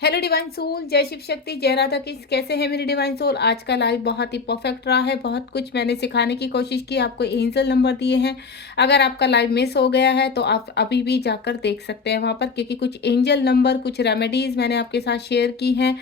Hello divine soul, जय शिव शक्ति, जय राधा की। कैसे हैं मेरी डिवाइन सोल? आज का लाइव बहुत ही परफेक्ट रहा है। बहुत कुछ मैंने सिखाने की कोशिश की, आपको एंजल नंबर दिए हैं। अगर आपका लाइव मिस हो गया है तो आप अभी भी जाकर देख सकते हैं वहाँ पर, क्योंकि कुछ एंजल नंबर, कुछ रेमेडीज़ मैंने आपके साथ शेयर की हैं।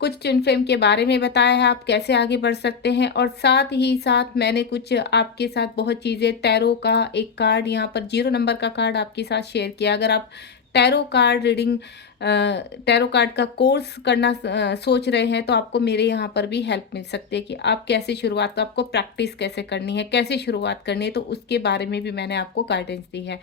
कुछ ट्विन फ्लेम के बारे में बताया है, आप कैसे आगे बढ़ सकते हैं। और साथ ही साथ मैंने कुछ आपके साथ बहुत चीज़ें, टैरो का एक कार्ड, यहाँ पर 0 नंबर का कार्ड आपके साथ शेयर किया। अगर आप tarot card reading, tarot card का कोर्स करना सोच रहे हैं तो आपको मेरे यहाँ पर भी हेल्प मिल सकती है कि आप कैसे शुरुआत, आपको प्रैक्टिस कैसे करनी है, कैसे शुरुआत करनी है, तो उसके बारे में भी मैंने आपको गाइडेंस दी है।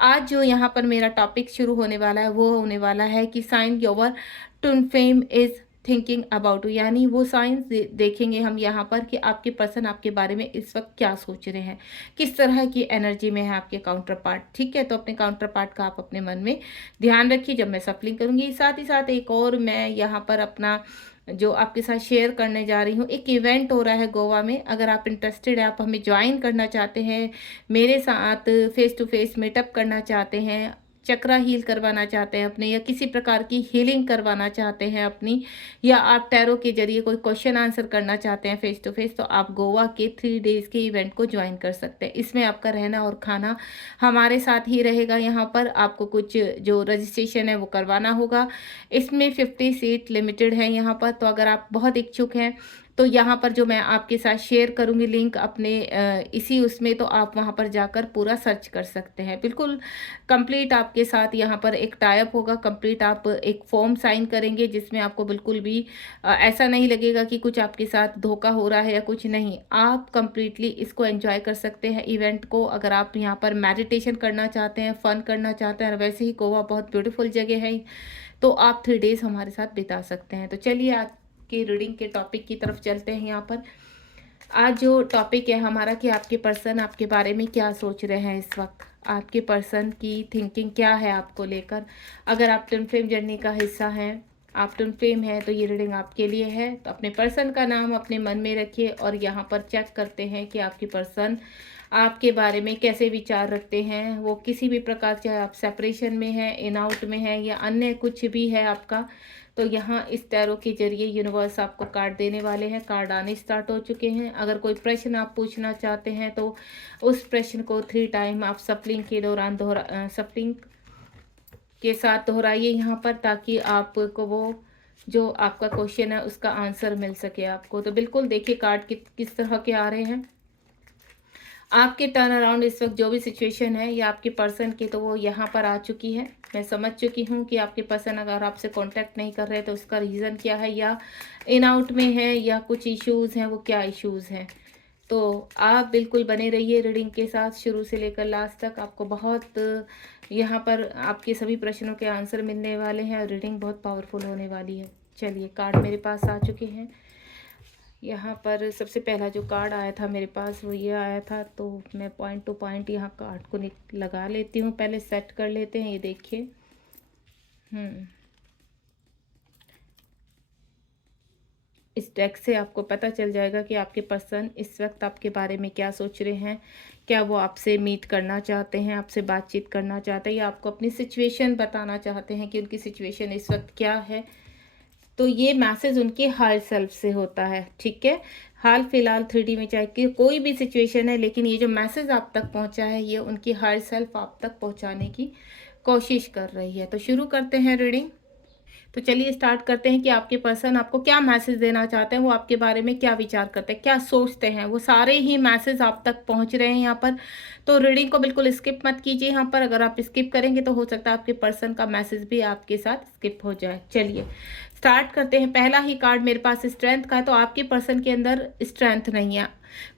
आज जो यहाँ पर मेरा टॉपिक शुरू होने वाला है वो होने वाला है कि sign your twin flame is thinking about you, यानी वो साइंस देखेंगे हम यहाँ पर कि आपके पर्सन आपके बारे में इस वक्त क्या सोच रहे हैं, किस तरह की एनर्जी में है आपके काउंटर पार्ट। ठीक है, तो अपने काउंटर पार्ट का आप अपने मन में ध्यान रखिए जब मैं सफलिंग करूंगी। साथ ही साथ एक और मैं यहाँ पर अपना जो आपके साथ शेयर करने जा रही हूँ, एक इवेंट हो रहा है गोवा में। अगर आप इंटरेस्टेड है, आप हमें ज्वाइन करना चाहते हैं, मेरे साथ फेस टू फेस मीटअप करना चाहते हैं, चक्रा हील करवाना चाहते हैं अपने, या किसी प्रकार की हीलिंग करवाना चाहते हैं अपनी, या आप टैरो के जरिए कोई क्वेश्चन आंसर करना चाहते हैं फेस टू फेस, तो आप गोवा के 3 डेज के इवेंट को ज्वाइन कर सकते हैं। इसमें आपका रहना और खाना हमारे साथ ही रहेगा। यहाँ पर आपको कुछ जो रजिस्ट्रेशन है वो करवाना होगा। इसमें 50 सीट लिमिटेड है यहाँ पर, तो अगर आप बहुत इच्छुक हैं तो यहाँ पर जो मैं आपके साथ शेयर करूँगी लिंक अपने इसी उसमें, तो आप वहाँ पर जाकर पूरा सर्च कर सकते हैं। बिल्कुल कंप्लीट आपके साथ यहाँ पर एक टाइप होगा, कंप्लीट आप एक फॉर्म साइन करेंगे जिसमें आपको बिल्कुल भी ऐसा नहीं लगेगा कि कुछ आपके साथ धोखा हो रहा है या कुछ नहीं। आप कंप्लीटली इसको एंजॉय कर सकते हैं इवेंट को। अगर आप यहाँ पर मेडिटेशन करना चाहते हैं, फन करना चाहते हैं, और वैसे ही गोवा बहुत ब्यूटीफुल जगह है, तो आप 3 डेज हमारे साथ बिता सकते हैं। तो चलिए आज की रीडिंग के टॉपिक की तरफ चलते हैं। यहाँ पर आज जो टॉपिक है हमारा कि आपके पर्सन आपके बारे में क्या सोच रहे हैं इस वक्त, आपके पर्सन की थिंकिंग क्या है आपको लेकर। अगर आप ट्विन फ्लेम जर्नी का हिस्सा हैं, आप ट्विन फ्लेम है, तो ये रीडिंग आपके लिए है। तो अपने पर्सन का नाम अपने मन में रखिए और यहाँ पर चेक करते हैं कि आपके पर्सन आपके बारे में कैसे विचार रखते हैं। वो किसी भी प्रकार, चाहे आप सेपरेशन में है, इन आउट में है, या अन्य कुछ भी है आपका, तो यहाँ इस टैरो के जरिए यूनिवर्स आपको कार्ड देने वाले हैं। कार्ड आने स्टार्ट हो चुके हैं। अगर कोई प्रश्न आप पूछना चाहते हैं तो उस प्रश्न को 3 टाइम आप सफलिंग के दौरान सफलिंग के साथ दोहराइए यहाँ पर, ताकि आपको वो जो आपका क्वेश्चन है उसका आंसर मिल सके आपको। तो बिल्कुल देखिए कार्ड किस तरह के आ रहे हैं। आपके टर्न अराउंड इस वक्त जो भी सिचुएशन है या आपके पर्सन की, तो वो यहाँ पर आ चुकी है। मैं समझ चुकी हूँ कि आपके पर्सन अगर आपसे कांटेक्ट नहीं कर रहे तो उसका रीज़न क्या है, या इन आउट में है, या कुछ इश्यूज़ हैं, वो क्या इश्यूज़ हैं। तो आप बिल्कुल बने रहिए रीडिंग के साथ शुरू से लेकर लास्ट तक। आपको बहुत यहाँ पर आपके सभी प्रश्नों के आंसर मिलने वाले हैं और रीडिंग बहुत पावरफुल होने वाली है। चलिए कार्ड मेरे पास आ चुके हैं। यहाँ पर सबसे पहला जो कार्ड आया था मेरे पास वो ये आया था, तो मैं पॉइंट टू पॉइंट यहाँ कार्ड को लगा लेती हूँ, पहले सेट कर लेते हैं। ये देखिए, इस डेक से आपको पता चल जाएगा कि आपके पर्सन इस वक्त आपके बारे में क्या सोच रहे हैं। क्या वो आपसे मीट करना चाहते हैं, आपसे बातचीत करना चाहते हैं, या आपको अपनी सिचुएशन बताना चाहते हैं कि उनकी सिचुएशन इस वक्त क्या है। तो ये मैसेज उनके हायर सेल्फ से होता है। ठीक है, हाल फिलहाल 3D में चाहे कि कोई भी सिचुएशन है, लेकिन ये जो मैसेज आप तक पहुंचा है ये उनकी हायर सेल्फ आप तक पहुंचाने की कोशिश कर रही है। तो शुरू करते हैं रीडिंग। तो चलिए स्टार्ट करते हैं कि आपके पर्सन आपको क्या मैसेज देना चाहते हैं, वो आपके बारे में क्या विचार करते हैं, क्या सोचते हैं। वो सारे ही मैसेज आप तक पहुंच रहे हैं यहाँ पर। तो रीडिंग को बिल्कुल स्किप मत कीजिए यहाँ पर। अगर आप स्किप करेंगे तो हो सकता है आपके पर्सन का मैसेज भी आपके साथ स्किप हो जाए। चलिए स्टार्ट करते हैं। पहला ही कार्ड मेरे पास स्ट्रेंथ का है। तो आपके पर्सन के अंदर स्ट्रेंथ नहीं है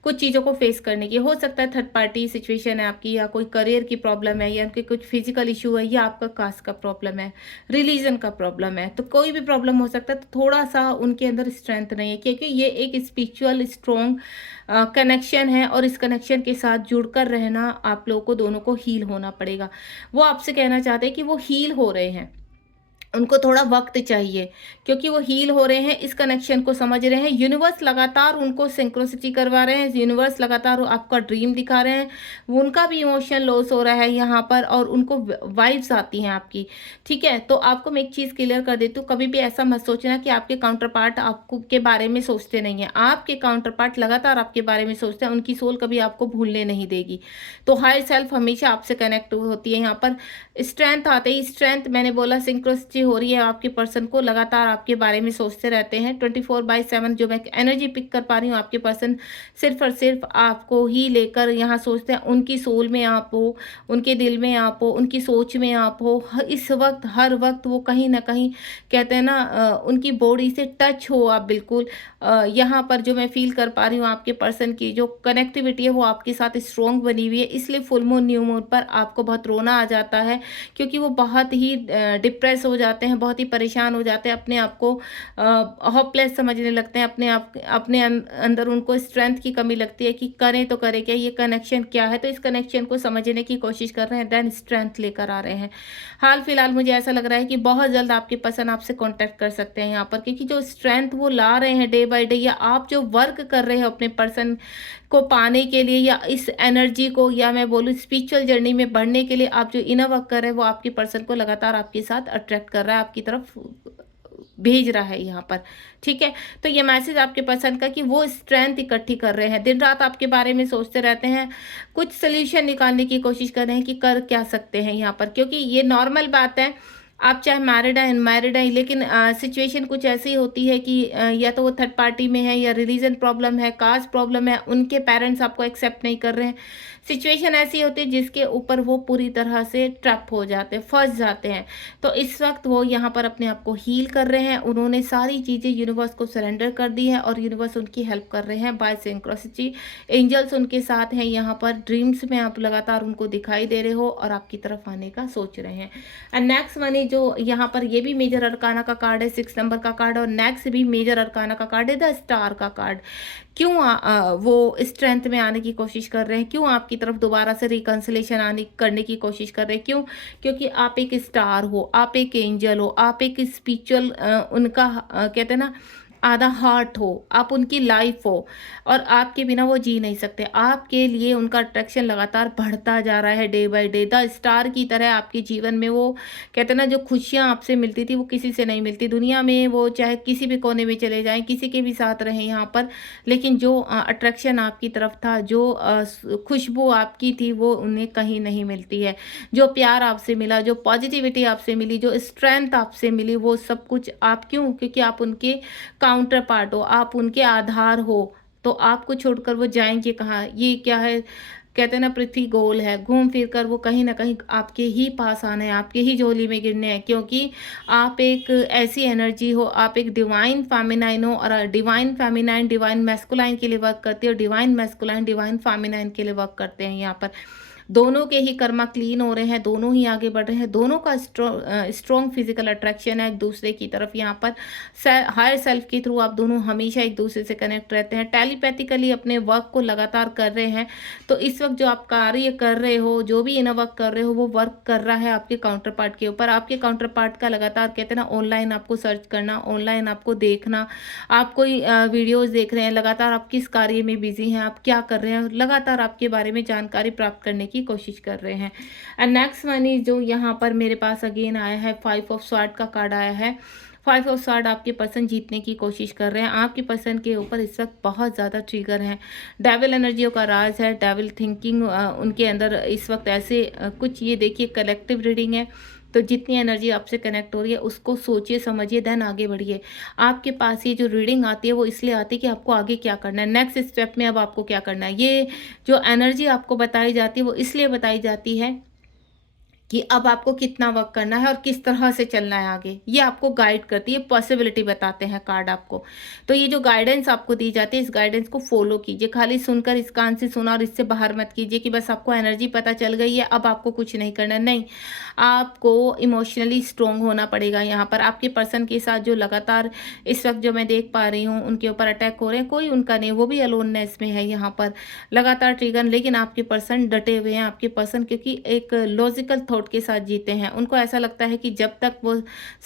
कुछ चीज़ों को फेस करने की। हो सकता है थर्ड पार्टी सिचुएशन है आपकी, या कोई करियर की प्रॉब्लम है, या उनके कुछ फिजिकल इशू है, या आपका कास्ट का प्रॉब्लम है, रिलीजन का प्रॉब्लम है। तो कोई भी प्रॉब्लम हो सकता है। तो थोड़ा सा उनके अंदर स्ट्रेंथ नहीं है, क्योंकि ये एक स्पिरिचुअल स्ट्रॉन्ग कनेक्शन है, और इस कनेक्शन के साथ जुड़कर रहना आप लोगों को दोनों को हील होना पड़ेगा। वो आपसे कहना चाहते हैं कि वो हील हो रहे हैं, उनको थोड़ा वक़्त चाहिए, क्योंकि वो हील हो रहे हैं, इस कनेक्शन को समझ रहे हैं। यूनिवर्स लगातार उनको सिंक्रोनिसिटी करवा रहे हैं, यूनिवर्स लगातार आपका ड्रीम दिखा रहे हैं। वो उनका भी इमोशन लॉस हो रहा है यहाँ पर, और उनको वाइब्स आती हैं आपकी, ठीक है? तो आपको मैं एक चीज़ क्लियर कर देती हूँ, कभी भी ऐसा मत सोचना कि आपके काउंटर पार्ट आपको के बारे में सोचते नहीं हैं। आपके काउंटर पार्ट लगातार आपके बारे में सोचते हैं, उनकी सोल कभी आपको भूलने नहीं देगी। तो हायर सेल्फ हमेशा आपसे कनेक्ट होती है यहाँ पर। स्ट्रेंथ आते ही, स्ट्रेंथ मैंने बोला सिंक्रोनिसिटी हो रही है आपके पर्सन को, लगातार आपके बारे में सोचते रहते हैं 24/7। जो मैं एनर्जी पिक कर पा रही हूँ, आपके पर्सन सिर्फ और सिर्फ आपको ही लेकर यहाँ सोचते हैं। उनकी सोल में आप हो, उनके दिल में आप हो, उनकी सोच में आप हो। इस वक्त हर वक्त वो कहीं ना कहीं, कहते हैं ना, उनकी बॉडी से टच हो आप बिल्कुल। यहाँ पर जो मैं फील कर पा रही हूँ, आपके पर्सन की जो कनेक्टिविटी है वो आपके साथ स्ट्रॉन्ग बनी हुई है। इसलिए फुल मून न्यू मून पर आपको बहुत रोना आ जाता है, क्योंकि वो बहुत ही डिप्रेस हो जाते हैं, बहुत ही परेशान हो जाते हैं, अपने आप को होपलेस समझने लगते हैं, अपने अंदर उनको स्ट्रेंथ की कमी लगती है कि करें तो करें क्या, ये कनेक्शन क्या है। तो इस कनेक्शन को समझने की कोशिश कर रहे हैं, देन स्ट्रेंथ लेकर आ रहे हैं। हाल फिलहाल मुझे ऐसा लग रहा है कि बहुत जल्द आपके पर्सन आपसे कॉन्टैक्ट कर सकते हैं यहाँ पर, क्योंकि जो स्ट्रेंथ वो ला रहे हैं डे बाय डे, या आप जो वर्क कर रहे हो अपने पर्सन को पाने के लिए, या इस एनर्जी को, या मैं बोलूँ स्पिरिचुअल जर्नी में बढ़ने के लिए आप जो इनर वर्क कर रहे हैं, वो आपके पर्सन को लगातार आपके साथ अट्रैक्ट कर रहा है, आपकी तरफ भेज रहा है यहाँ पर, ठीक है? तो ये मैसेज आपके पर्सन का कि वो स्ट्रेंथ इकट्ठी कर रहे हैं, दिन रात आपके बारे में सोचते रहते हैं, कुछ सोल्यूशन निकालने की कोशिश कर रहे हैं कि कर क्या सकते हैं यहाँ पर, क्योंकि ये नॉर्मल बात है। आप चाहे मैरिड हैं, अनमैरिड हैं, लेकिन सिचुएशन कुछ ऐसी होती है कि या तो वो थर्ड पार्टी में है, या रिलीजन प्रॉब्लम है, कास्ट प्रॉब्लम है, उनके पेरेंट्स आपको एक्सेप्ट नहीं कर रहे हैं। सिचुएशन ऐसी होती है जिसके ऊपर वो पूरी तरह से ट्रैप हो जाते हैं, फंस जाते हैं। तो इस वक्त वो यहाँ पर अपने आप को हील कर रहे हैं। उन्होंने सारी चीज़ें यूनिवर्स को सरेंडर कर दी है, और यूनिवर्स उनकी हेल्प कर रहे हैं बाय सिंक्रोनिसिटी। एंजल्स उनके साथ हैं यहाँ पर, ड्रीम्स में आप लगातार उनको दिखाई दे रहे हो, और आपकी तरफ आने का सोच रहे हैं। एंड नेक्स्ट मनी जो यहाँ पर, ये भी मेजर अरकाना का कार्ड है, 6 नंबर का कार्ड, और नेक्स्ट भी मेजर अरकाना का कार्ड है, द स्टार का कार्ड। क्यों वो स्ट्रेंथ में आने की कोशिश कर रहे हैं, क्यों आपकी तरफ दोबारा से रिकंसिलेशन आने करने की कोशिश कर रहे हैं, क्यों? क्योंकि आप एक स्टार हो, आप एक एंजल हो, आप एक स्पिरिचुअल, उनका कहते हैं ना, आधा हार्ट हो, आप उनकी लाइफ हो, और आपके बिना वो जी नहीं सकते। आपके लिए उनका अट्रैक्शन लगातार बढ़ता जा रहा है day by day, the star की तरह आपके जीवन में वो, कहते हैं ना, जो खुशियाँ आपसे मिलती थी वो किसी से नहीं मिलती दुनिया में। वो चाहे किसी भी कोने में चले जाएं, किसी के भी साथ रहें यहाँ पर, लेकिन जो अट्रैक्शन आपकी तरफ था, जो खुशबू आपकी थी, वो उन्हें कहीं नहीं मिलती है। जो प्यार आपसे मिला, जो पॉजिटिविटी आपसे मिली, जो स्ट्रेंथ आपसे मिली, वो सब कुछ आप, क्यों? क्योंकि आप उनके काउंटर पार्ट हो, आप उनके आधार हो। तो आपको छोड़कर वो जाएँगे कहाँ? ये क्या है, कहते हैं ना, पृथ्वी गोल है, घूम फिर कर वो कहीं न कहीं आपके ही पास आना है, आपके ही झोली में गिरने हैं, क्योंकि आप एक ऐसी एनर्जी हो, आप एक डिवाइन फेमिनाइन हो, और डिवाइन फेमिनाइन डिवाइन मैस्कुलाइन के लिए वर्क करती है, और डिवाइन मैस्कुलाइन डिवाइन फेमिनाइन के लिए वर्क करते हैं यहाँ पर। दोनों के ही कर्मा क्लीन हो रहे हैं, दोनों ही आगे बढ़ रहे हैं, दोनों का स्ट्रॉन्ग फिजिकल अट्रैक्शन है एक दूसरे की तरफ। यहाँ पर हायर सेल्फ के थ्रू आप दोनों हमेशा एक दूसरे से कनेक्ट रहते हैं, टेलीपैथिकली अपने वर्क को लगातार कर रहे हैं। तो इस वक्त जो आप कार्य कर रहे हो, जो भी इनर वर्क कर रहे हो, वो वर्क कर रहा है आपके काउंटर पार्ट के ऊपर। आपके काउंटर पार्ट का लगातार, कहते हैं ना, ऑनलाइन आपको सर्च करना, ऑनलाइन आपको देखना, आप कोई वीडियोज़ देख रहे हैं, लगातार आप किस कार्य में बिजी हैं, आप क्या कर रहे हैं, लगातार आपके बारे में जानकारी प्राप्त करने की कोशिश कर रहे हैं। एंड नेक्स्ट वन इज जो यहाँ पर मेरे पास अगेन आया है, 5 ऑफ स्वॉर्ड का कार्ड आया है। 5 ऑफ स्वॉर्ड आपके पर्सन जीतने की कोशिश कर रहे हैं। आपके पर्सन के ऊपर इस वक्त बहुत ज़्यादा ट्रिगर हैं, डेविल एनर्जियों का राज है, डेविल थिंकिंग उनके अंदर इस वक्त ऐसे कुछ, ये देखिए कलेक्टिव रीडिंग है, तो जितनी एनर्जी आपसे कनेक्ट हो रही है उसको सोचिए, समझिए, देन आगे बढ़िए। आपके पास ये जो रीडिंग आती है वो इसलिए आती है कि आपको आगे क्या करना है, नेक्स्ट स्टेप में अब आपको क्या करना है। ये जो एनर्जी आपको बताई जाती है वो इसलिए बताई जाती है कि अब आपको कितना वर्क करना है और किस तरह से चलना है आगे। ये आपको गाइड करती है, पॉसिबिलिटी बताते हैं कार्ड आपको। तो ये जो गाइडेंस आपको दी जाती है, इस गाइडेंस को फॉलो कीजिए। खाली सुनकर इस कान से सुना और इससे बाहर मत कीजिए कि बस आपको एनर्जी पता चल गई है, अब आपको कुछ नहीं करना। नहीं, आपको इमोशनली स्ट्रोंग होना पड़ेगा। यहाँ पर आपके पर्सन के साथ जो लगातार इस वक्त जो मैं देख पा रही हूँ, उनके ऊपर अटैक हो रहे हैं, कोई उनका नहीं, वो भी अलोननेस में है यहाँ पर लगातार ट्रिगर, लेकिन आपके पर्सन डटे हुए हैं। आपके पर्सन क्योंकि एक लॉजिकल थॉट के साथ जीते हैं। उनको ऐसा लगता है कि जब तक वो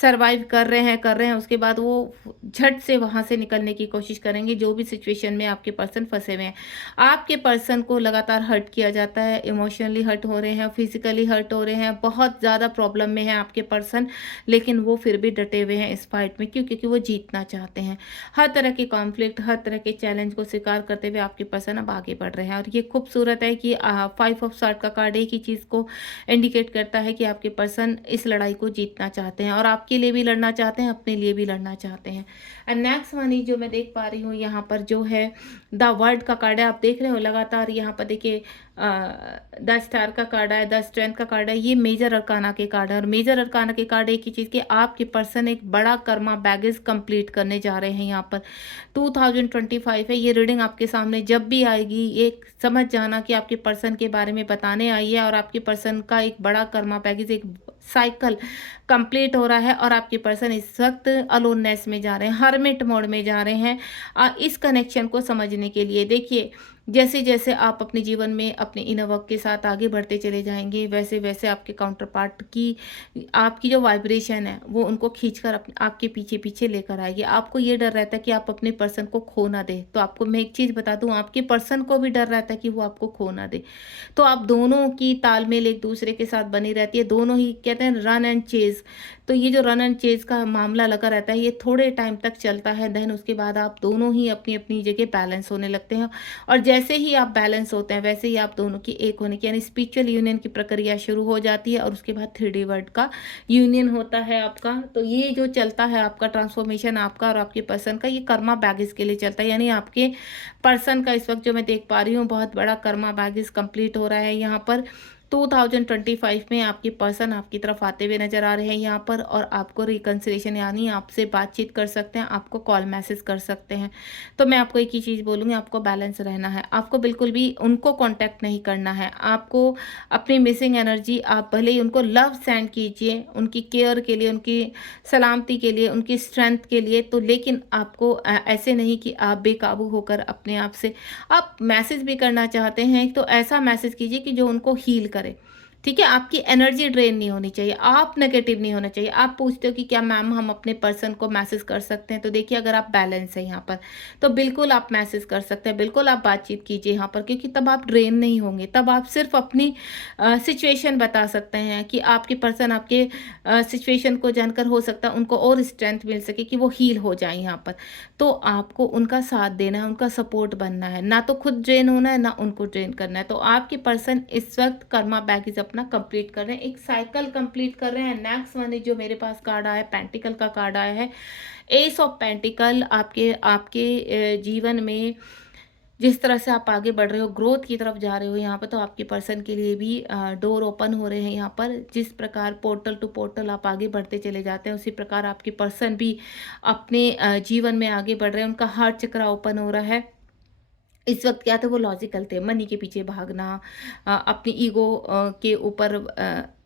सर्वाइव कर रहे हैं, उसके बाद वो झट से वहाँ से निकलने की कोशिश करेंगे, जो भी सिचुएशन में आपके पर्सन फँसे हुए हैं। आपके पर्सन को लगातार हर्ट किया जाता है, इमोशनली हर्ट हो रहे हैं, फिज़िकली हर्ट हो रहे हैं, बहुत ज़्यादा प्रॉब्लम में है आपके पर्सन, लेकिन वो फिर भी डटे हुए हैं इस फाइट में। क्यों? क्योंकि वो जीतना चाहते हैं। हर तरह के कॉन्फ्लिक्ट, हर तरह के चैलेंज को स्वीकार करते हुए आपके पर्सन अब आगे बढ़ रहे हैं। और ये खूबसूरत है कि 5 ऑफ सॉर्ड का कार्ड एक ही चीज़ को इंडिकेट करता है कि आपके पर्सन इस लड़ाई को जीतना चाहते हैं और आपके लिए भी लड़ना चाहते हैं, अपने लिए भी लड़ना चाहते हैं। एंड नेक्स्ट वाली जो मैं देख पा रही हूँ यहाँ पर जो है द वर्ल्ड का कार्ड है। आप देख रहे हो लगातार यहाँ पर देखिए द स्टार का कार्ड है, द स्ट्रेंथ का कार्ड है। ये मेजर अरकाना के कार्ड है और मेजर अरकाना के कार्ड एक ही चीज़ के आपके पर्सन एक बड़ा कर्मा बैगेज कंप्लीट करने जा रहे हैं। यहाँ पर 2025 है। ये रीडिंग आपके सामने जब भी आएगी एक समझ जाना कि आपके पर्सन के बारे में बताने आई है और आपके पर्सन का एक बड़ा कर्मा बैगेज, एक साइकिल कंप्लीट हो रहा है और आपके पर्सन इस वक्त अलोननेस में जा रहे हैं, हर्मिट मोड में जा रहे हैं। इस कनेक्शन को समझने के लिए देखिए, जैसे जैसे आप अपने जीवन में अपने इनर वर्क के साथ आगे बढ़ते चले जाएंगे, वैसे वैसे आपके काउंटर पार्ट की आपकी जो वाइब्रेशन है वो उनको खींचकर आपके पीछे पीछे लेकर आएगी। आपको ये डर रहता है कि आप अपने पर्सन को खो ना दे, तो आपको मैं एक चीज़ बता दूं, आपके पर्सन को भी डर रहता है कि वो आपको खो ना दे। तो आप दोनों की तालमेल एक दूसरे के साथ बनी रहती है, दोनों ही कहते हैं रन एंड चेज। तो ये जो रन एंड चेज का मामला लगा रहता है ये थोड़े टाइम तक चलता है, देन उसके बाद आप दोनों ही अपनी अपनी जगह बैलेंस होने लगते हैं। और जैसे ही आप बैलेंस होते हैं वैसे ही आप दोनों की एक होने की यानी स्पिरिचुअल यूनियन की प्रक्रिया शुरू हो जाती है और उसके बाद 3D वर्ल्ड का यूनियन होता है आपका। तो ये जो चलता है आपका ट्रांसफॉर्मेशन आपका और आपके पर्सन का, ये कर्मा बैगेज के लिए चलता है। यानी आपके पर्सन का इस वक्त जो मैं देख पा रही हूँ बहुत बड़ा कर्मा बैगेज कंप्लीट हो रहा है यहाँ पर। 2025 में आपके पर्सन आपकी तरफ आते हुए नजर आ रहे हैं यहाँ पर और आपको रिकंसिलेशन यानी आपसे बातचीत कर सकते हैं, आपको कॉल मैसेज कर सकते हैं। तो मैं आपको एक ही चीज़ बोलूँगी, आपको बैलेंस रहना है, आपको बिल्कुल भी उनको कांटेक्ट नहीं करना है। आपको अपनी मिसिंग एनर्जी आप भले ही उनको लव सेंड कीजिए, उनकी केयर के लिए, उनकी सलामती के लिए, उनकी स्ट्रेंथ के लिए, तो लेकिन आपको ऐसे नहीं कि आप बेकाबू होकर अपने आप से आप मैसेज भी करना चाहते हैं तो ऐसा मैसेज कीजिए कि जो उनको हील करे। ठीक है, आपकी एनर्जी ड्रेन नहीं होनी चाहिए, आप नेगेटिव नहीं होना चाहिए। आप पूछते हो कि क्या मैम हम अपने पर्सन को मैसेज कर सकते हैं, तो देखिए अगर आप बैलेंस है यहाँ पर तो बिल्कुल आप मैसेज कर सकते हैं, बिल्कुल आप बातचीत कीजिए यहाँ पर, क्योंकि तब आप ड्रेन नहीं होंगे। तब आप सिर्फ अपनी सिचुएशन बता सकते हैं कि आपके पर्सन आपके सिचुएशन को जानकर हो सकता है उनको और स्ट्रेंथ मिल सके कि वो हील हो जाए यहाँ पर। तो आपको उनका साथ देना है, उनका सपोर्ट बनना है, ना तो खुद ड्रेन होना है ना उनको ड्रेन करना है। तो आपके पर्सन इस वक्त कर्मा बैगेज अपना कंप्लीट कर रहे हैं, एक साइकिल कंप्लीट कर रहे हैं। नेक्स्ट वन जो मेरे पास कार्ड आया है, पेंटिकल का कार्ड आया है, एस ऑफ पेंटिकल। आपके आपके जीवन में जिस तरह से आप आगे बढ़ रहे हो, ग्रोथ की तरफ जा रहे हो यहाँ पर, तो आपके पर्सन के लिए भी डोर ओपन हो रहे हैं यहाँ पर। जिस प्रकार पोर्टल टू पोर्टल आप आगे बढ़ते चले जाते हैं, उसी प्रकार आपके पर्सन भी अपने जीवन में आगे बढ़ रहे हैं। उनका हार्ट चक्र ओपन हो रहा है। इस वक्त क्या थे, वो लॉजिकल थे, मनी के पीछे भागना, अपनी ईगो के ऊपर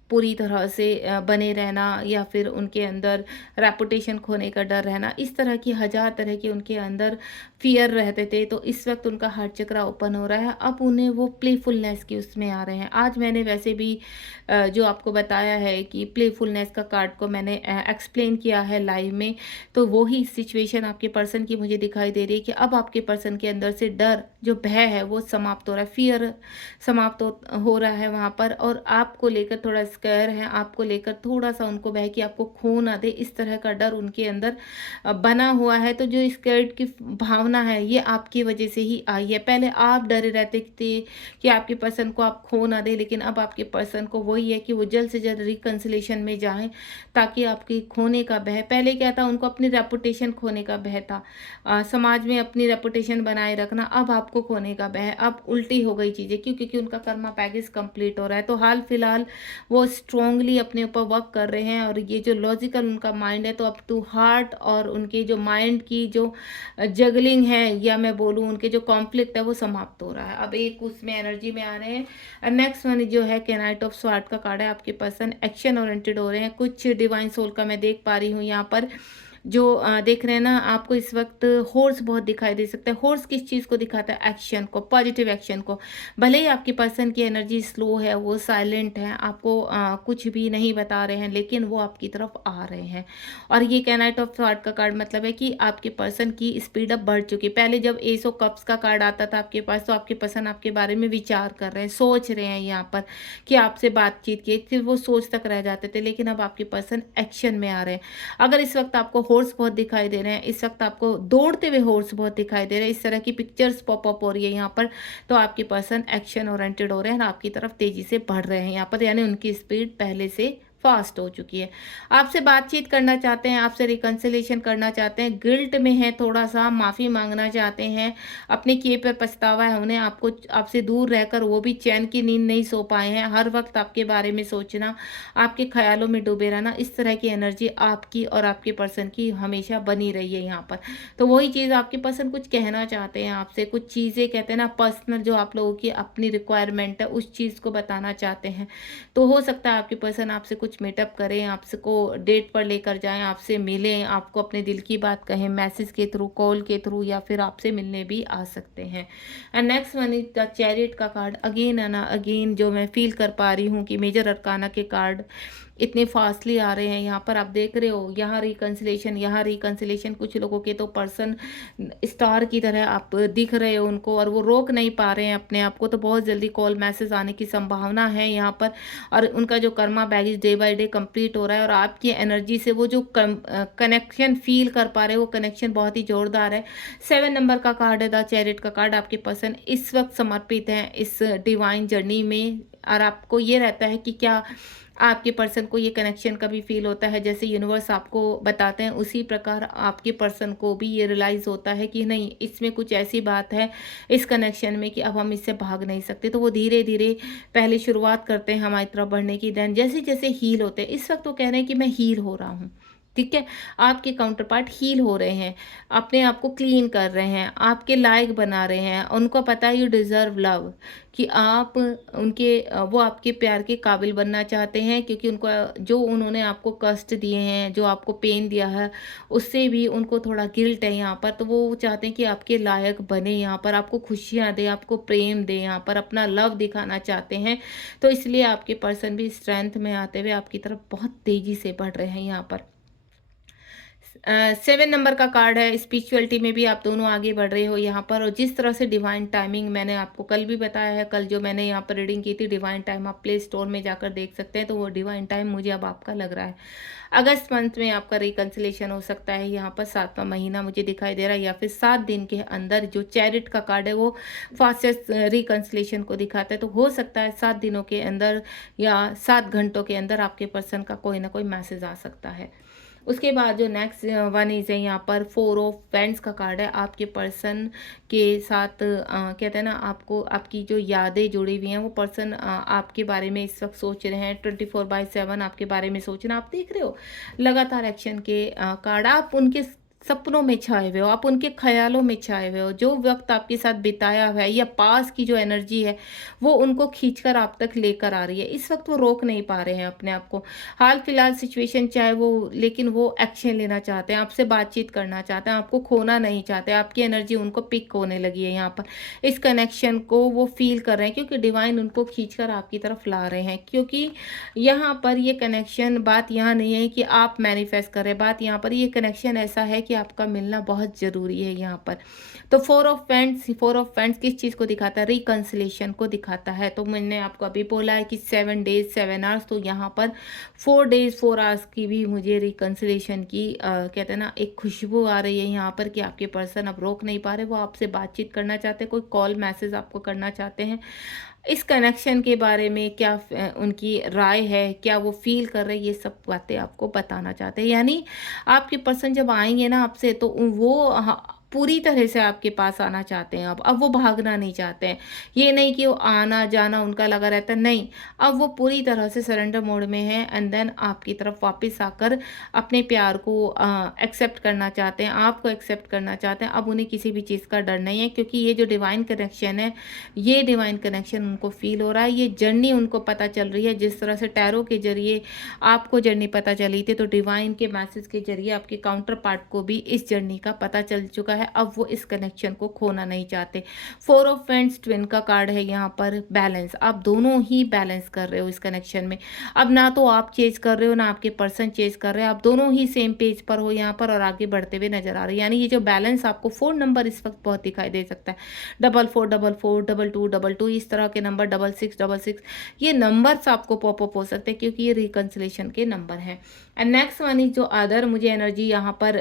पूरी तरह से बने रहना, या फिर उनके अंदर रेपुटेशन खोने का डर रहना, इस तरह की हजार तरह के उनके अंदर फियर रहते थे। तो इस वक्त उनका हार्ट चक्र ओपन हो रहा है, अब उन्हें वो प्लेफुलनेस की उसमें आ रहे हैं। आज मैंने वैसे भी जो आपको बताया है कि प्लेफुलनेस का कार्ड को मैंने एक्सप्लेन किया है लाइव में, तो वही सिचुएशन आपके पर्सन की मुझे दिखाई दे रही है कि अब आपके पर्सन के अंदर से डर, जो भय है वो समाप्त हो रहा है, फियर समाप्त हो रहा है वहाँ पर। और आपको लेकर थोड़ा स्कैर है, आपको लेकर थोड़ा सा उनको भय कि आपको खो ना दे, इस तरह का डर उनके अंदर बना हुआ है। तो जो स्कैर्ड की भावना है ये आपकी वजह से ही आई है। पहले आप डरे रहते थे कि आपके पर्सन को आप खो ना दे, लेकिन अब आपके पर्सन को वही है कि वो जल्द से जल्द रिकंसिलेशन में जाएं, ताकि आपकी खोने का भय, पहले क्या था उनको अपनी रेपुटेशन खोने का भय था, समाज में अपनी रेपुटेशन बनाए रखना, अब आपको खोने का भय। अब उल्टी हो गई चीज़ें, क्यों? क्योंकि उनका कर्मा पैकेज कंप्लीट हो रहा है। तो हाल फिलहाल वो स्ट्रांगली अपने ऊपर वर्क कर रहे हैं और ये जो लॉजिकल उनका माइंड है, तो अप टू हार्ट और उनके जो माइंड की जो जगलिंग है, या मैं बोलूँ उनके जो कॉन्फ्लिक्ट है, वो समाप्त हो रहा है। अब एक उसमें एनर्जी में आ रहे हैं। नेक्स्ट वन जो है नाइट ऑफ स्वार्ड का कार्ड है, आपके पर्सन एक्शन ओरिएंटेड हो रहे हैं। कुछ डिवाइन सोल का मैं देख पा रही हूँ यहाँ पर जो देख रहे हैं ना, आपको इस वक्त हॉर्स बहुत दिखाई दे सकता है। हॉर्स किस चीज़ को दिखाता है? एक्शन को, पॉजिटिव एक्शन को। भले ही आपके पर्सन की एनर्जी स्लो है, वो साइलेंट है, आपको कुछ भी नहीं बता रहे हैं, लेकिन वो आपकी तरफ आ रहे हैं। और ये नाइट ऑफ थॉट का कार्ड मतलब है कि आपके पर्सन की स्पीड अप बढ़ चुकी है। पहले जब एस ऑफ कप्स का कार्ड आता था आपके पास, तो आपके पर्सन आपके बारे में विचार कर रहे हैं, सोच रहे हैं यहाँ पर कि आपसे बातचीत की, फिर वो सोच तक रह जाते थे, लेकिन अब आपके पर्सन एक्शन में आ रहे हैं। अगर इस वक्त आपको हॉर्स बहुत दिखाई दे रहे हैं, इस वक्त आपको दौड़ते हुए हॉर्स बहुत दिखाई दे रहे हैं, इस तरह की पिक्चर्स पॉप अप हो रही है यहाँ पर, तो आपके पर्सन एक्शन ओरिएंटेड हो रहे हैं और आपकी तरफ तेजी से बढ़ रहे हैं यहाँ पर, यानी उनकी स्पीड पहले से फास्ट हो चुकी है। आपसे बातचीत करना चाहते हैं, आपसे रिकंसिलिएशन करना चाहते हैं, गिल्ट में है, थोड़ा सा माफ़ी मांगना चाहते हैं, अपने किए पर पछतावा है उन्हें, आपको आपसे दूर रहकर वो भी चैन की नींद नहीं सो पाए हैं, हर वक्त आपके बारे में सोचना, आपके ख्यालों में डूबे रहना, इस तरह की एनर्जी आपकी और आपके पर्सन की हमेशा बनी रही है यहाँ पर। तो वही चीज़ आपके पर्सन कुछ कहना चाहते हैं आपसे, कुछ चीज़ें कहते हैं ना पर्सनल, जो आप लोगों की अपनी रिक्वायरमेंट है उस चीज़ को बताना चाहते हैं। तो हो सकता है आपके पर्सन आपसे कुछ मीटअप करें, आपसे को डेट पर लेकर जाएं, आपसे मिलें, आपको अपने दिल की बात कहें, मैसेज के थ्रू, कॉल के थ्रू, या फिर आपसे मिलने भी आ सकते हैं। And next one is the chariot का कार्ड। अगेन एंड अगेन जो मैं फील कर पा रही हूँ कि मेजर अरकाना के कार्ड इतने फास्टली आ रहे हैं यहाँ पर, आप देख रहे हो, यहाँ रिकंसिलेशन, यहाँ रिकंसिलेशन। कुछ लोगों के तो पर्सन स्टार की तरह आप दिख रहे हो उनको, और वो रोक नहीं पा रहे हैं अपने आप को, तो बहुत जल्दी कॉल मैसेज आने की संभावना है यहाँ पर। और उनका जो Karma baggage day by day complete हो रहा है, और आपकी एनर्जी से वो जो कनेक्शन फील कर पा रहे हैं, वो कनेक्शन बहुत ही जोरदार है। 7 नंबर का कार्ड है द चैरियट का कार्ड। आपके पर्सन इस वक्त समर्पित हैं इस डिवाइन जर्नी में, और आपको ये रहता है कि क्या आपके पर्सन को ये कनेक्शन कभी फील होता है, जैसे यूनिवर्स आपको बताते हैं उसी प्रकार आपके पर्सन को भी ये रियलाइज़ होता है कि नहीं, इसमें कुछ ऐसी बात है इस कनेक्शन में कि अब हम इससे भाग नहीं सकते। तो वो धीरे धीरे पहले शुरुआत करते हैं हमारी तरफ बढ़ने की, देन जैसे जैसे हील होते हैं। इस वक्त वो कह रहे हैं कि मैं हील हो रहा हूँ, ठीक है। आपके काउंटर पार्ट हील हो रहे हैं, अपने आप को क्लीन कर रहे हैं, आपके लायक बना रहे हैं, उनको पता है यू डिज़र्व लव, कि आप उनके वो आपके प्यार के काबिल बनना चाहते हैं, क्योंकि उनको जो उन्होंने आपको कष्ट दिए हैं, जो आपको पेन दिया है, उससे भी उनको थोड़ा गिल्ट है यहाँ पर। तो वो चाहते हैं कि आपके लायक बने, यहाँ पर आपको खुशियाँ दें, आपको प्रेम दें, यहाँ पर अपना लव दिखाना चाहते हैं। तो इसलिए आपके पर्सन भी स्ट्रेंथ में आते हुए आपकी तरफ बहुत तेज़ी से बढ़ रहे हैं यहाँ पर। 7 नंबर का कार्ड है। स्पिरिचुअलिटी में भी आप दोनों आगे बढ़ रहे हो यहाँ पर, और जिस तरह से डिवाइन टाइमिंग मैंने आपको कल भी बताया है, कल जो मैंने यहाँ पर रीडिंग की थी डिवाइन टाइम, आप प्ले स्टोर में जाकर देख सकते हैं, तो वो डिवाइन टाइम मुझे अब आपका लग रहा है। अगस्त मंथ में आपका रिकंसिलेशन हो सकता है यहाँ पर, 7वां महीना मुझे दिखाई दे रहा है, या फिर 7 दिन के अंदर। जो चैरिट का कार्ड है वो फास्टेस्ट रिकंसिलेशन को दिखाता है, तो हो सकता है 7 दिनों के अंदर या 7 घंटों के अंदर आपके पर्सन का कोई ना कोई मैसेज आ सकता है। उसके बाद जो नेक्स्ट वन इज है यहाँ पर 4 ऑफ पेंट्स का कार्ड है। आपके पर्सन के साथ कहते हैं ना, आपको आपकी जो यादें जुड़ी हुई हैं, वो पर्सन आपके बारे में इस वक्त सोच रहे हैं, 24/7 आपके बारे में सोचना। आप देख रहे हो लगातार एक्शन के कार्ड, आप उनके सपनों में छाए हुए हो, आप उनके ख्यालों में छाए हुए हो। जो वक्त आपके साथ बिताया हुआ है या पास की जो एनर्जी है, वो उनको खींचकर आप तक लेकर आ रही है। इस वक्त वो रोक नहीं पा रहे हैं अपने आप को, हाल फिलहाल सिचुएशन चाहे वो, लेकिन वो एक्शन लेना चाहते हैं, आपसे बातचीत करना चाहते हैं, आपको खोना नहीं चाहते। आपकी एनर्जी उनको पिक होने लगी है यहाँ पर, इस कनेक्शन को वो फील कर रहे हैं, क्योंकि डिवाइन उनको खींचकर आपकी तरफ ला रहे हैं। क्योंकि यहाँ पर ये कनेक्शन, बात यहाँ नहीं है कि आप मैनिफेस्ट कर रहे हैं, बात यहाँ पर ये कनेक्शन ऐसा है कि आपका मिलना बहुत ज़रूरी है यहाँ पर। तो 4 ऑफ पेंट्स किस चीज़ को दिखाता है? रिकंसिलेशन को दिखाता है। तो मैंने आपको अभी बोला है कि 7 डेज 7 आवर्स, तो यहाँ पर 4 डेज 4 आवर्स की भी मुझे रिकंसिलेशन की कहते हैं ना, एक खुशबू आ रही है यहाँ पर, कि आपके पर्सन अब रोक नहीं पा रहे, वो आपसे बातचीत करना चाहते हैं, कोई कॉल मैसेज आपको करना चाहते हैं। इस कनेक्शन के बारे में क्या उनकी राय है, क्या वो फील कर रहे हैं, ये सब बातें आपको बताना चाहते हैं। यानी आपके पर्सन जब आएंगे ना आपसे, तो वो पूरी तरह से आपके पास आना चाहते हैं। अब वो भागना नहीं चाहते हैं। ये नहीं कि वो आना-जाना उनका लगा रहता है, नहीं। अब वो पूरी तरह से सरेंडर मोड में हैं एंड देन आपकी तरफ वापस आकर अपने प्यार को एक्सेप्ट करना चाहते हैं, आपको एक्सेप्ट करना चाहते हैं। अब उन्हें किसी भी चीज़ का डर नहीं है, क्योंकि ये जो डिवाइन कनेक्शन है, ये डिवाइन कनेक्शन उनको फ़ील हो रहा है, ये जर्नी उनको पता चल रही है। जिस तरह से टैरो के ज़रिए आपको जर्नी पता चली थी, तो डिवाइन के मैसेज के ज़रिए आपके काउंटर पार्ट को भी इस जर्नी का पता चल चुका है। अब वो इस कनेक्शन को खोना नहीं चाहते। 4 ऑफ वांड्स ट्विन का कार्ड है यहाँ पर, बैलेंस। आप दोनों ही बैलेंस कर रहे हो इस कनेक्शन में। अब ना तो आप चेज़ कर रहे हो, ना आपके पर्सन चेज़ कर रहे हैं। आप दोनों ही सेम पेज पर हो यहाँ पर और आगे बढ़ते हुए नज़र आ रहे हैं। यानी ये जो बैलेंस आपको 4 नंबर इस वक्त बहुत दिखाई दे सकता है। 44 44 22 22 इस तरह के नंबर, 66 66, ये नंबर्स आपको पॉप अप हो सकते हैं, क्योंकि ये रिकंसिलेशन के नंबर हैं। एंड नेक्स्ट वन इज जो अदर मुझे एनर्जी यहाँ पर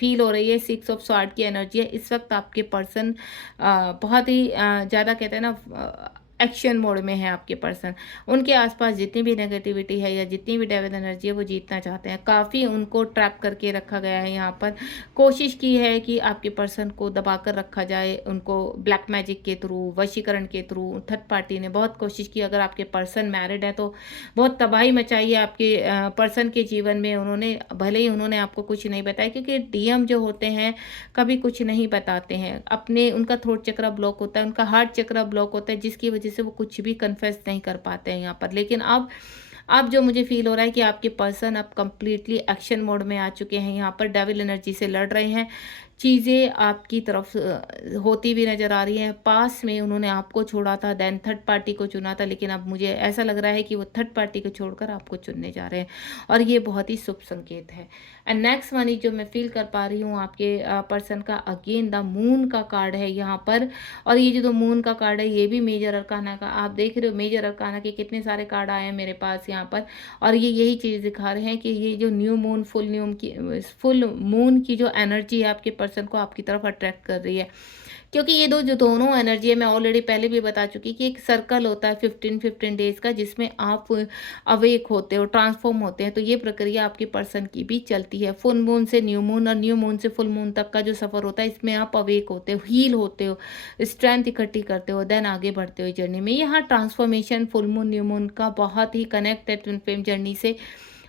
फील हो रही है, 6 ऑफ स्वॉर्ड की एनर्जी है। इस वक्त आपके पर्सन बहुत ही ज़्यादा कहते हैं ना एक्शन मोड में है आपके पर्सन। उनके आसपास जितनी भी नेगेटिविटी है या जितनी भी डेविल एनर्जी है, वो जीतना चाहते हैं। काफ़ी उनको ट्रैप करके रखा गया है यहाँ पर। कोशिश की है कि आपके पर्सन को दबा कर रखा जाए, उनको ब्लैक मैजिक के थ्रू, वशीकरण के थ्रू। थर्ड पार्टी ने बहुत कोशिश की। अगर आपके पर्सन मैरिड है तो बहुत तबाही मचाई है आपके पर्सन के जीवन में उन्होंने। भले ही उन्होंने आपको कुछ नहीं बताया, क्योंकि डीएम जो होते हैं कभी कुछ नहीं बताते हैं। अपने उनका थ्रोट चक्र ब्लॉक होता है, उनका हार्ट चक्र ब्लॉक होता है, जिसकी वजह से वो कुछ भी कन्फेस नहीं कर पाते हैं यहाँ पर। लेकिन अब जो मुझे फील हो रहा है कि आपके पर्सन अब कंप्लीटली एक्शन मोड में आ चुके हैं। यहाँ पर डेविल एनर्जी से लड़ रहे हैं। चीज़ें आपकी तरफ होती भी नज़र आ रही हैं। पास में उन्होंने आपको छोड़ा था, देन थर्ड पार्टी को चुना था, लेकिन अब मुझे ऐसा लग रहा है कि वो थर्ड पार्टी को छोड़कर आपको चुनने जा रहे हैं, और ये बहुत ही शुभ संकेत है। एंड नेक्स्ट वन जो मैं फील कर पा रही हूँ आपके पर्सन का, अगेन द मून का कार्ड है यहाँ पर। और ये जो मून का कार्ड है, ये भी मेजर अरकाना का, आप देख रहे हो मेजर अरकाना के कितने सारे कार्ड आए हैं मेरे पास यहाँ पर। और ये यही चीज़ दिखा रहे हैं कि ये जो न्यू मून, फुल मून की जो एनर्जी है आपके पर्सन को आपकी तरफ अट्रैक्ट कर रही है। क्योंकि ये जो दोनों एनर्जी है, मैं ऑलरेडी पहले भी बता चुकी कि एक सर्कल होता है 15 डेज का, जिसमें आप अवेक होते हो, ट्रांसफॉर्म होते हैं। तो ये प्रक्रिया आपके पर्सन की भी चलती है। फुल मून से न्यू मून और न्यू मून से फुल मून तक का जो सफ़र होता है, इसमें आप अवेक होते हो, हील होते हो, स्ट्रेंथ इकट्ठी करते हो, देन आगे बढ़ते हो जर्नी में। यहाँ transformation full moon new moon का बहुत ही कनेक्ट है ट्विन फ्लेम जर्नी से।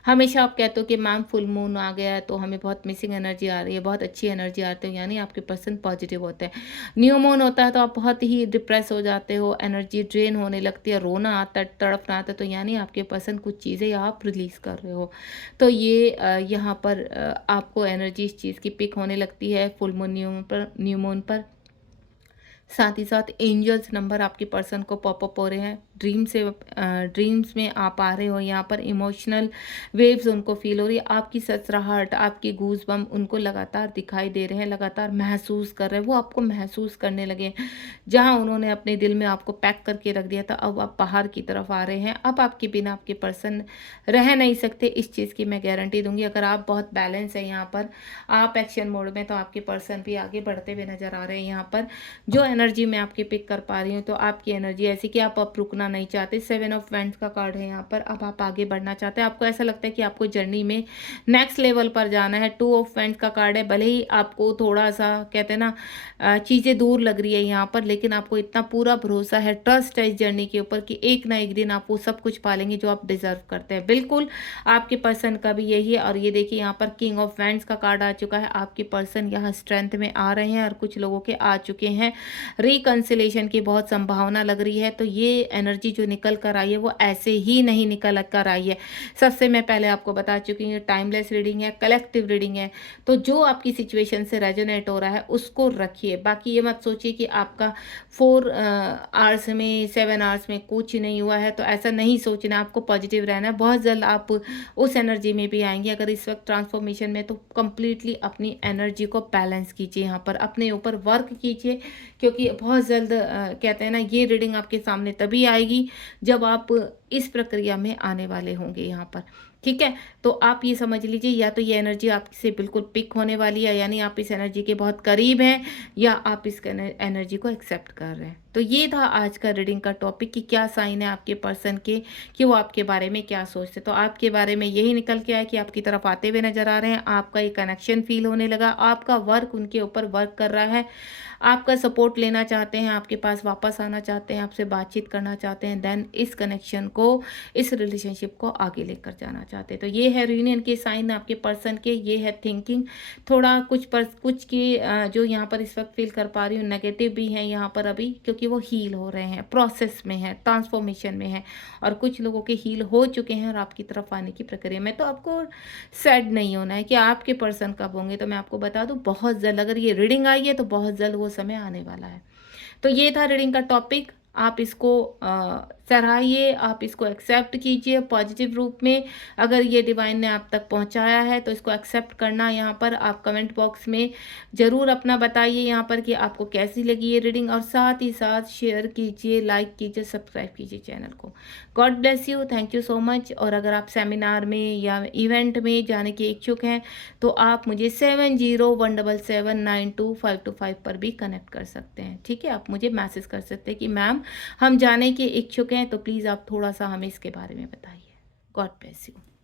हमेशा आप कहते हो कि मैम फुल मून आ गया है तो हमें बहुत मिसिंग एनर्जी आ रही है, बहुत अच्छी एनर्जी आती है, यानी आपके पर्सन पॉजिटिव होते हैं। न्यू मून होता है तो आप बहुत ही डिप्रेस हो जाते हो, एनर्जी ड्रेन होने लगती है, रोना आता है, तड़पना आता है, तो यानी आपके पर्सन कुछ चीज़ें आप रिलीज़ कर रहे हो। तो ये यहाँ पर आपको एनर्जी इस चीज़ की पिक होने लगती है फुल मून न्यू मून पर। साथ ही साथ एंजल्स नंबर आपके पर्सन को पॉपअप हो रहे हैं। ड्रीम्स में आप आ रहे हो यहाँ पर। इमोशनल वेव्स उनको फील हो रही है। आपकी ससराहट, आपकी गूज़बम उनको लगातार दिखाई दे रहे हैं, लगातार महसूस कर रहे हैं। वो आपको महसूस करने लगे। जहाँ उन्होंने अपने दिल में आपको पैक करके रख दिया था, अब आप बाहर की तरफ आ रहे हैं। अब आपके बिना आपके पर्सन रह नहीं सकते, इस चीज़ की मैं गारंटी दूंगी। अगर आप बहुत बैलेंस है यहाँ पर, आप एक्शन मोड में, तो आपके पर्सन भी आगे बढ़ते हुए नज़र आ रहे हैं। यहाँ पर जो एनर्जी मैं आपकी पिक कर पा रही हूँ, तो आपकी एनर्जी ऐसी कि आप अब रुकना नहीं चाहते। 7 ऑफ वांड्स का कार्ड है यहाँ पर। अब आप आगे बढ़ना चाहते हैं। आपको ऐसा लगता है कि आपको जर्नी में नेक्स्ट लेवल पर जाना है। 2 ऑफ वांड्स का कार्ड है। भले ही आपको थोड़ा सा कहते हैं ना चीज़ें दूर लग रही है यहाँ पर, लेकिन आपको इतना पूरा भरोसा है, ट्रस्ट है इस जर्नी के ऊपर कि एक ना एक दिन आप वो सब कुछ पालेंगे जो आप डिजर्व करते हैं। बिल्कुल आपके पर्सन का भी यही है। और ये देखिए यहाँ पर किंग ऑफ वांड्स का कार्ड आ चुका है। आपके पर्सन यहाँ स्ट्रेंथ में आ रहे हैं और कुछ लोगों के आ चुके हैं। रिकंसिलेशन की बहुत संभावना लग रही है। तो ये एनर्जी जो निकल कर आई है वो ऐसे ही नहीं निकल कर आई है। सबसे मैं पहले आपको बता चुकी हूँ, टाइमलेस रीडिंग है, कलेक्टिव रीडिंग है। तो जो आपकी सिचुएशन से रेजोनेट हो रहा है उसको रखिए। बाकी ये मत सोचिए कि आपका 4 आवर्स में 7 आवर्स में कुछ नहीं हुआ है, तो ऐसा नहीं सोचना। आपको पॉजिटिव रहना है। बहुत जल्द आप उस एनर्जी में भी आएंगे। अगर इस वक्त ट्रांसफॉर्मेशन में, तो कंप्लीटली अपनी एनर्जी को बैलेंस कीजिए, यहाँ पर अपने ऊपर वर्क कीजिए। क्योंकि बहुत जल्द कहते हैं ना, ये रीडिंग आपके सामने तभी आएगी जब आप इस प्रक्रिया में आने वाले होंगे यहाँ पर। ठीक है, तो आप ये समझ लीजिए, या तो ये एनर्जी आपसे बिल्कुल पिक होने वाली है, यानी आप इस एनर्जी के बहुत करीब हैं, या आप इस एनर्जी को एक्सेप्ट कर रहे हैं। तो ये था आज का रीडिंग का टॉपिक कि क्या साइन है आपके पर्सन के, कि वो आपके बारे में क्या सोचते। तो आपके बारे में यही निकल के आया कि आपकी तरफ आते हुए नज़र आ रहे हैं, आपका ये कनेक्शन फ़ील होने लगा, आपका वर्क उनके ऊपर वर्क कर रहा है, आपका सपोर्ट लेना चाहते हैं, आपके पास वापस आना चाहते हैं, आपसे बातचीत करना चाहते हैं, देन इस कनेक्शन को, इस रिलेशनशिप को आगे लेकर जाना चाहते हैं। तो ये है यूनियन के साइन आपके पर्सन के, ये है थिंकिंग। थोड़ा कुछ की जो यहाँ पर इस वक्त फील कर पा रही हूँ नेगेटिव भी है यहाँ पर अभी, क्योंकि वो हील हो रहे हैं, प्रोसेस में है, ट्रांसफॉर्मेशन में है, और कुछ लोगों के हील हो चुके हैं और आपकी तरफ आने की प्रक्रिया में। तो आपको सैड नहीं होना है कि आपके पर्सन कब होंगे, तो मैं आपको बता दूं बहुत जल्द, अगर ये रीडिंग आई है तो बहुत जल्द वो समय आने वाला है। तो ये था रीडिंग का टॉपिक। आप इसको सराहिए, आप इसको एक्सेप्ट कीजिए पॉजिटिव रूप में। अगर ये डिवाइन ने आप तक पहुंचाया है तो इसको एक्सेप्ट करना। यहाँ पर आप कमेंट बॉक्स में ज़रूर अपना बताइए यहाँ पर कि आपको कैसी लगी ये रीडिंग, और साथ ही साथ शेयर कीजिए, लाइक कीजिए, सब्सक्राइब कीजिए चैनल को। God bless you, thank you so much. और अगर आप सेमिनार में या इवेंट में जाने के इच्छुक हैं तो आप मुझे 7017792525 पर भी कनेक्ट कर सकते हैं। ठीक है, आप मुझे मैसेज कर सकते हैं कि मैम हम जाने के इच्छुक हैं, तो प्लीज़ आप थोड़ा सा हमें इसके बारे में बताइए। God bless you.